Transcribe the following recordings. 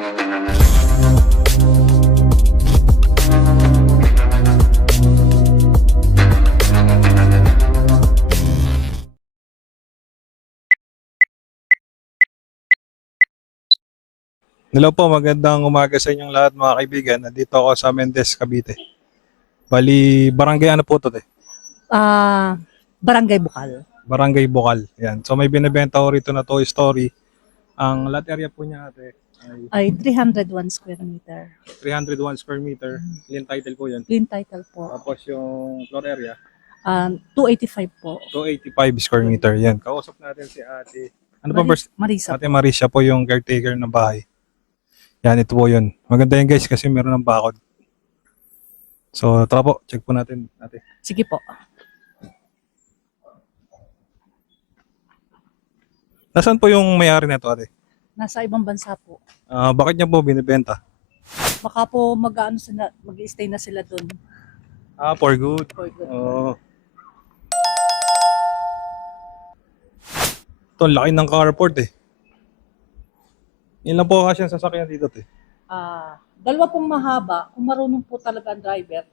Hello po, magandang umaga sa inyong lahat mga kaibigan. Nandito ako sa Mendez, Cavite. Bali, barangay ano po to eh? Ah, Barangay Bukal. Barangay Bukal. Yan. So may binibenta ko rito na Toy Story. Ang lot area po niya ate ay Ay 301 square meter. 301 square meter. Clean title po yan. Clean title po. Tapos yung floor area, 285 po. 285 square meter. Yan. Kausap natin si ate. Ano pa first? Marisa Ate po. Marisha po yung caretaker ng bahay. Yan, ito po yun. Maganda yan guys kasi meron ng bakod. So, tara po. Check po natin ate. Sige po. Nasaan po yung may-ari nito ate? Nasa ibang bansa po. Bakit niya po binibenta? Baka po mag-i-stay na sila doon. For good. For good. Oh. Ito, ang laki ng carport eh. Ilan po kasi ang sasakyan dito te? Dalawa pong mahaba. Kung marunong po talaga ang driver,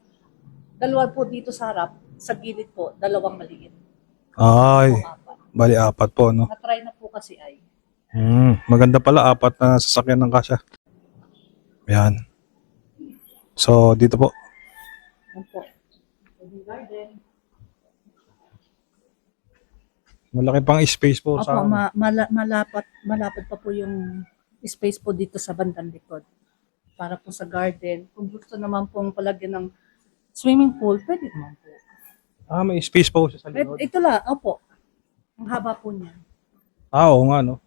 dalawa po dito sa harap, sa gilid po, dalawang maliit. Ay, O, apat. bali apat po no. Na-try na po kasi ay. Maganda pala, apat na sasakyan ng kasya. Yan. So, dito po. Yan po. Garden. Malaki pang space po Opo, sa malapad pa po yung space po dito sa bandang likod. Para po sa garden. Kung gusto naman pong palagyan ng swimming pool, pwede naman po. may space po siya sa likod. Ito lang, opo. Ang haba po niya. Oo nga no.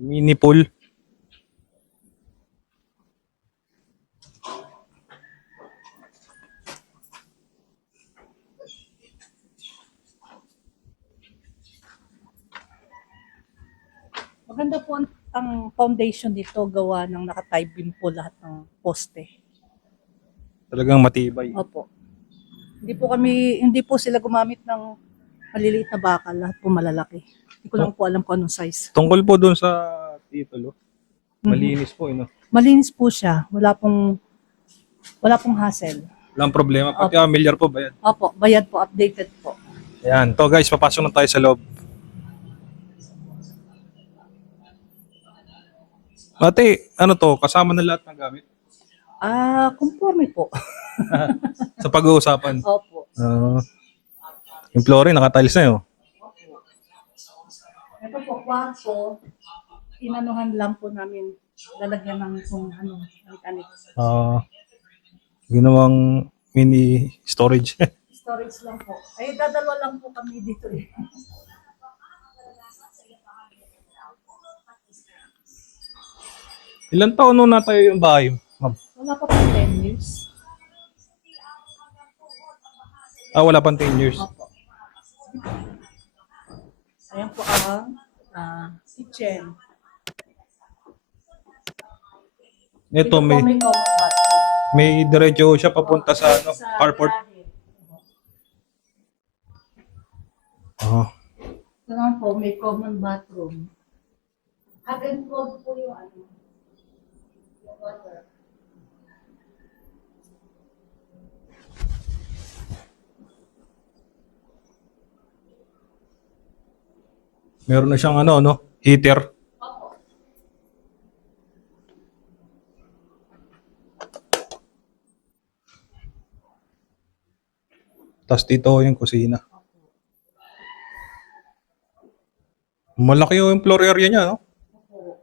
Mini pool. Maganda po ang foundation dito gawa ng naka-tie beam po lahat ng poste. Talagang matibay. Opo. Hindi po sila gumamit ng maliliit na bakal, lahat po malalaki. Hindi ko lang po alam kung anong size. Tungkol po dun sa titulo. Mhm. Malinis po, no? Malinis po siya. Wala pong hassle. Walang problema. Pati amilyar po ba yan? Opo, bayad po, updated po. Ayan. To guys, papasok na tayo sa loob. Ate, ano to? Kasama na lahat ng gamit? Conforme po. Sa pag-uusapan. Opo. Yung flooring, nakatiles na yun. Ito po, kwarto, inanuhan lang po namin, lalagyan ng kung ano, mechanics. Ginawang mini storage. Storage lang po. Ay, dadalawa lang po kami dito eh. Ilan taon nung natayo yung bahay, ma'am? Wala pa po 10 years. Wala pang 10 years. Opo. Ayan po ang kitchen. Ito Dito po may may common bathroom. may diretso siya papunta sa carport. garahe. Ito naman po, may common bathroom. Hagand cold po yung yung water. Meron na siyang heater. Opo. Tapos dito yung kusina. Malaki yung floor area niya, no? Opo.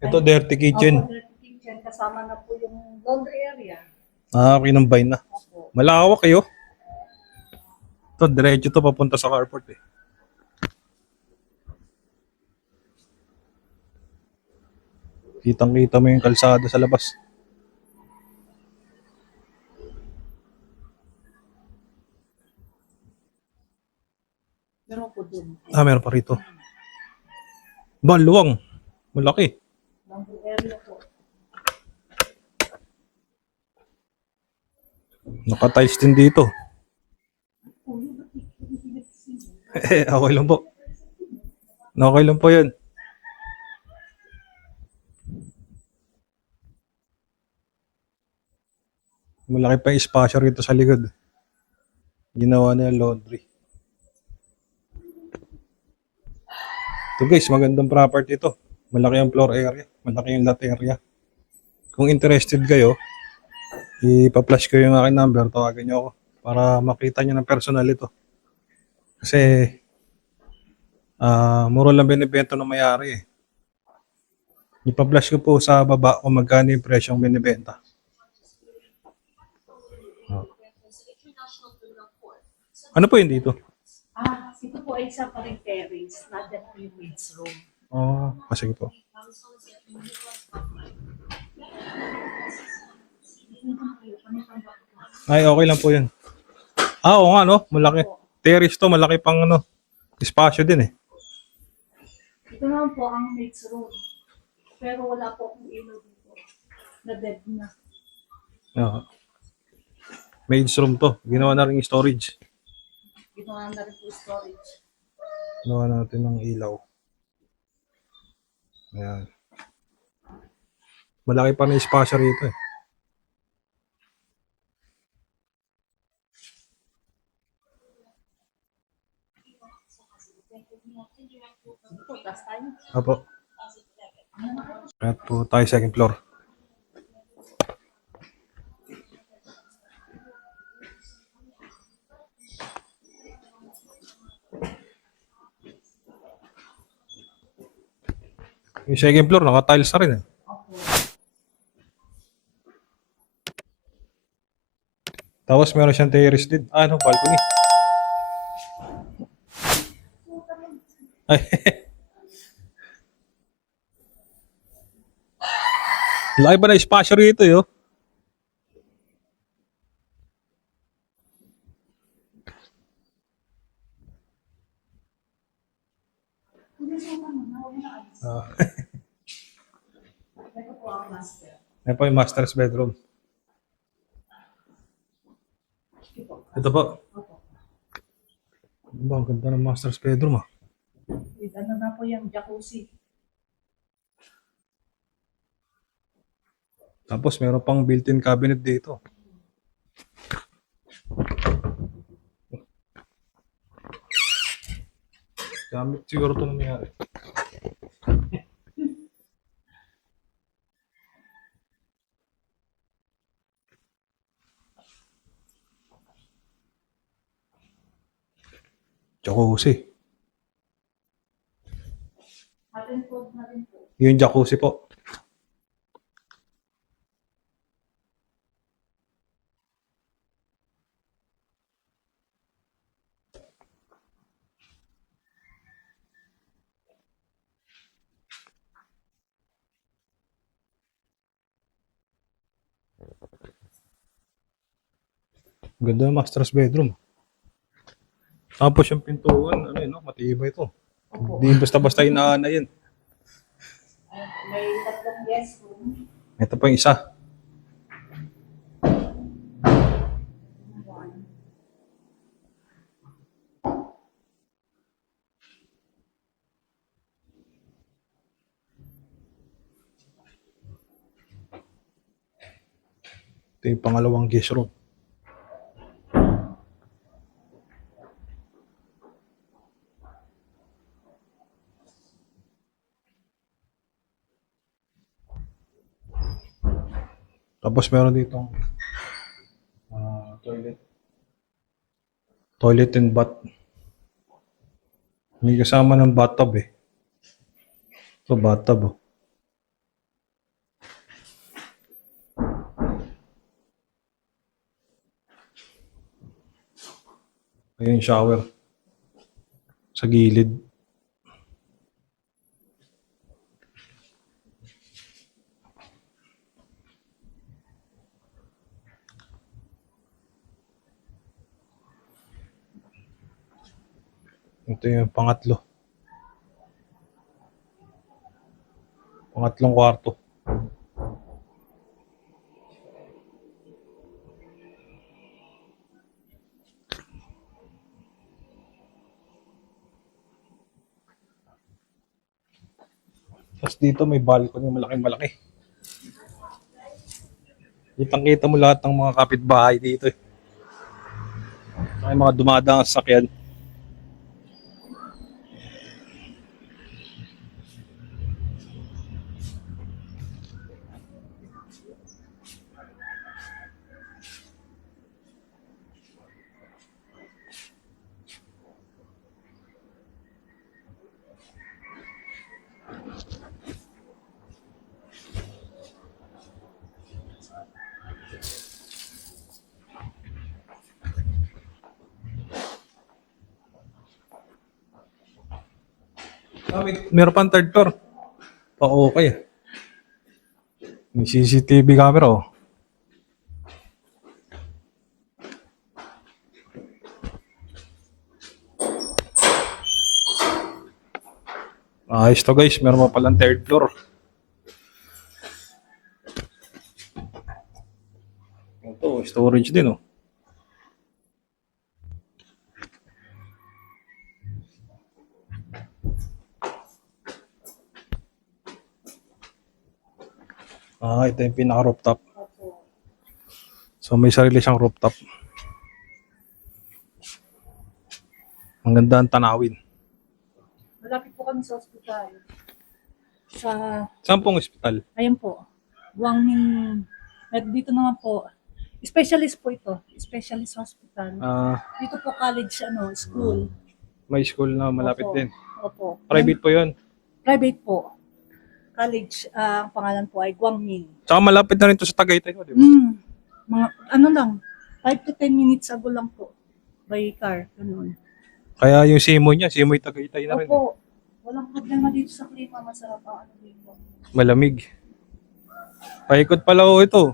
Ito dirty kitchen. Opo, dirty kitchen. Kasama na po yung laundry area. Kinumbine na. Opo. Malawak kayo. Ito, diretso to papunta sa carport eh. Kitang-kita mo yung kalsada sa labas. Meron po dun. Meron pa rito. Ba, luwang. Malaki. Naka-tiles din dito. Okay lang po. Okay lang po yun. Malaki pa yung espasyo rito sa likod. Ginawa na yung laundry. Ito guys, magandang property ito. Malaki ang floor area. Malaki yung lot area. Kung interested kayo, ipa-flash ko yung aking number. Tawagan nyo ako para makita nyo ng personal ito. Kasi mura lang binibenta ng may-ari eh. Ipa-flash ko po sa baba kung magkano yung presyong binibenta. Oh. Ano po yun dito? Ito po ay isa pa rin terrace, not that yung maid's room. Oh, sige po. Ay, okay lang po yun. Oo nga, no? Malaki. Terrace to, malaki pang ano, espasyo din eh. Ito naman po ang maid's room. Pero wala po akong ilaw dito. Na-dead na. Oo. Maid's room to. Ginawa na rin yung storage. Ginawa na rin po storage. Ginawa natin ng ilaw. Ayan. Malaki pa na espasyo rito eh. Ito, taas tayo. Apo. At po tayo second floor. Yung second floor, naka-tiles na rin eh. Opo. Tapos meron siyang terrace din. Ano, balcony. Ay. Laki ba na espasyo rito eh, oh? Ah. Ito po ang master. Ayan po yung master's bedroom. Ito po. Opo. Ba, ang ganda ng master's bedroom ah. Ano na po yung jacuzzi. Tapos meron pang built-in cabinet dito. Gamit siguro ito nangyari. Jacuzzi. Atin po na rin po. Yung jacuzzi po. Ganda ng master's bedroom. Tapos yung pintuan, ano yun, no? Matibay ito. Opo. Hindi basta-basta inaana yan. May tatlong guest room. Ito pa yung isa. Ito yung pangalawang guest room. Tapos meron ditong toilet. Toilet and bath. May kasama ng bathtub eh. Ito bathtub oh. Ayan yung shower. Sa gilid. Ito yung pangatlo. Pangatlong kwarto. Tapos dito may balcony malaki-malaki. Kitang-kita mo lahat ng mga kapitbahay dito eh. May mga dumadang sasakyan. Meron pang third floor. Okay. May CCTV camera oh. Ayos to guys, meron pa palang third floor. Ito, storage din oh. Ito yung pinaka-rooftop. So may sarili siyang rooftop. Ang ganda ang tanawin. Malapit po kami sa ospital. Saan pong ospital? Ayun po. Guangming. Dito naman po. Specialist po ito. Specialist hospital. Dito po college, school. May school na malapit Opo. din. Opo. Private po yun. Private po. College, ang pangalan po ay Guangming. Tsaka malapit na rin to sa Tagaytay mo, di ba? Mga, lang, 5 to 10 minutes ago lang po. By car, ganun. Kaya yung simoy niya, simoy Tagaytay na rin. Opo. Walang problema dito sa klima. Masarap ang dito. Malamig. Paikot pala ho ito.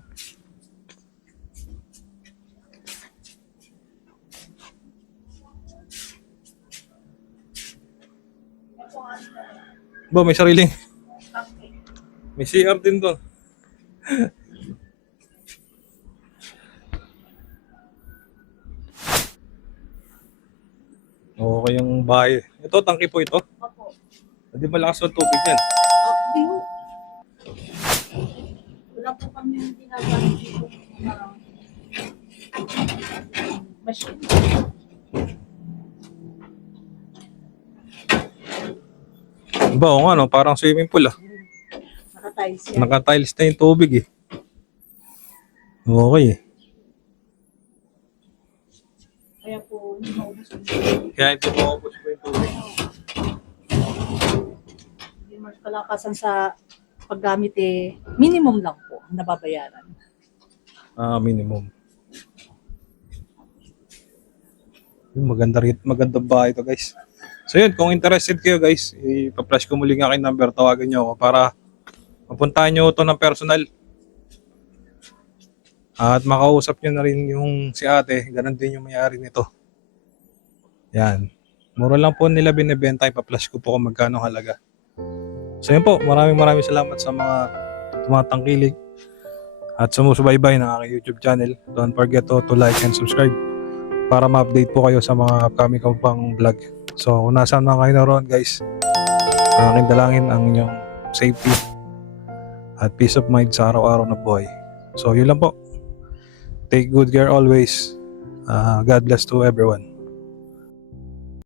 Ba, may sariling. May CR din doon. Okay yung bahay. Ito, tangke po ito. Opo. Hindi malakas ang tubig yan. Di mo. Wala po kami ginagawa dito. Machine. Ba, o nga, no? Parang swimming pool ah. Naka-tiles yan. Naka-tiles na yung tubig eh. Okay eh. Kaya po, naubos ko. Kaya ito maubos po yung tubig. Hindi mas kalakasan sa paggamit minimum lang po ang nababayaran. Minimum. Magandang bahay ito guys. So yun, kung interested kayo guys, ipa-flash ko muli ang aking number, tawagan nyo ako para mapuntahan nyo ito ng personal. At makausap nyo na rin yung si ate, ganun din yung may-ari nito. Yan. Mura lang po nila binibenta, ipa-flash ko po kung magkano halaga. So yun po, maraming salamat sa mga tumatangkilik at sumusubaybay ng aking YouTube channel. Don't forget to like and subscribe para ma-update po kayo sa mga upcoming ko pang vlog. So kung nasaan mga kayo naroon guys, ang aking dalangin ang inyong safety at peace of mind sa araw-araw na buhay. So yun lang po. Take good care always. God bless to everyone.